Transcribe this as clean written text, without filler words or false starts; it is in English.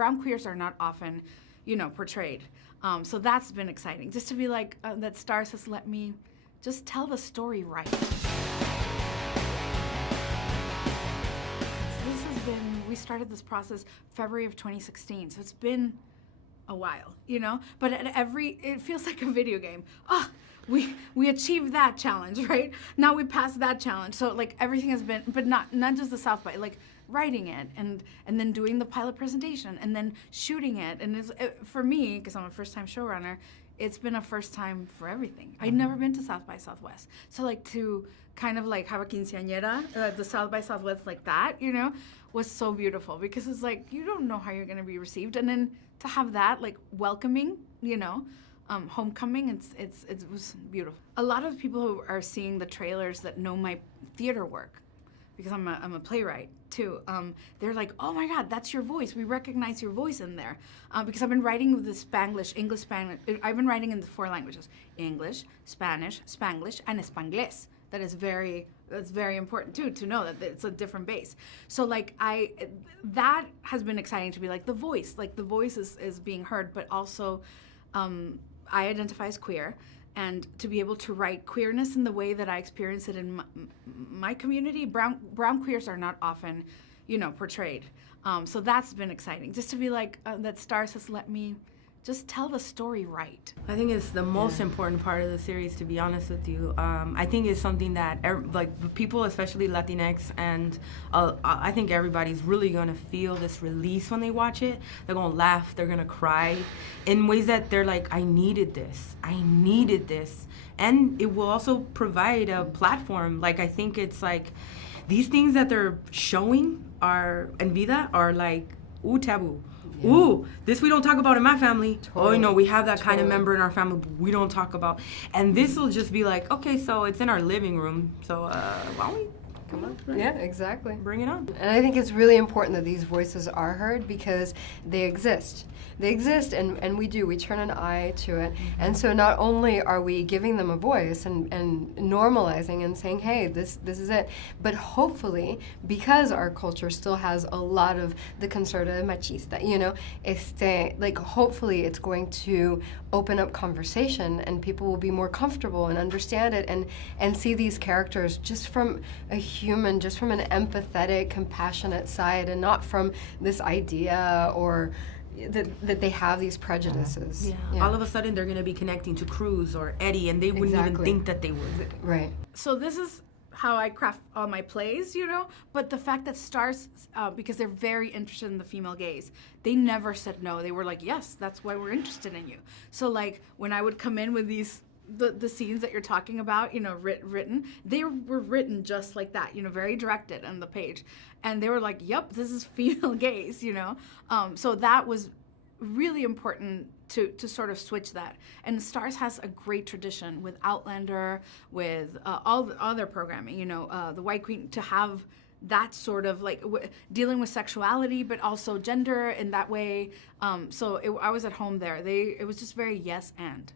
brown queers are not often, portrayed. So that's been exciting, just to be like, that Starz has let me just tell the story right. We started this process February of 2016, so it's been a while, But it feels like a video game. We achieved that challenge, right? Now we passed that challenge. So like everything has been, but not just the South by, like writing it and then doing the pilot presentation and then shooting it. And for me, because I'm a first-time showrunner, it's been a first time for everything. I'd never been to South by Southwest. So like to kind of like have a quinceañera, the South by Southwest like that, was so beautiful, because it's like, you don't know how you're gonna be received. And then to have that like welcoming, homecoming, it was beautiful. A lot of people who are seeing the trailers that know my theater work, because I'm a playwright too, they're like, oh my God, that's your voice. We recognize your voice in there. Because I've been writing with the Spanglish, English, Spanish. I've been writing in the 4 languages: English, Spanish, Spanglish, and Spanglés. That's very important too, to know that it's a different base. So like that has been exciting to be like the voice is being heard, but also I identify as queer, and to be able to write queerness in the way that I experience it in my community. Brown queers are not often, portrayed. So that's been exciting, just to be like, that Starz has let me just tell the story right. I think it's the most important part of the series, to be honest with you. I think it's something that people, especially Latinx, and I think everybody's really gonna feel this release when they watch it. They're gonna laugh, they're gonna cry in ways that they're like, I needed this. And it will also provide a platform. Like, I think it's like, these things that they're showing in Vida are like, taboo. Yeah. Ooh, this we don't talk about in my family. Totally. Oh, no, we have that kind of member in our family, but we don't talk about. And this will just be like, okay, so it's in our living room, so why don't we come on? Right? Yeah, exactly. Bring it on. And I think it's really important that these voices are heard, because they exist. They exist, and we turn an eye to it. And so not only are we giving them a voice and normalizing and saying, hey, this is it, but hopefully, because our culture still has a lot of the conservative machista, hopefully it's going to open up conversation, and people will be more comfortable and understand it, and see these characters just from a human, just from an empathetic, compassionate side, and not from this idea or that they have these prejudices. Yeah. All of a sudden they're going to be connecting to Cruz or Eddie, and they wouldn't even think that they would. Right. So this is how I craft all my plays, but the fact that Starz, because they're very interested in the female gaze, they never said no. They were like, yes, that's why we're interested in you. So like when I would come in with these the scenes that you're talking about, written, they were written just like that, very directed on the page. And they were like, yep, this is female gaze, So that was really important to sort of switch that. And Starz has a great tradition with Outlander, with all the other programming, the White Queen, to have that sort of like dealing with sexuality, but also gender in that way. I was at home there. It was just very yes and,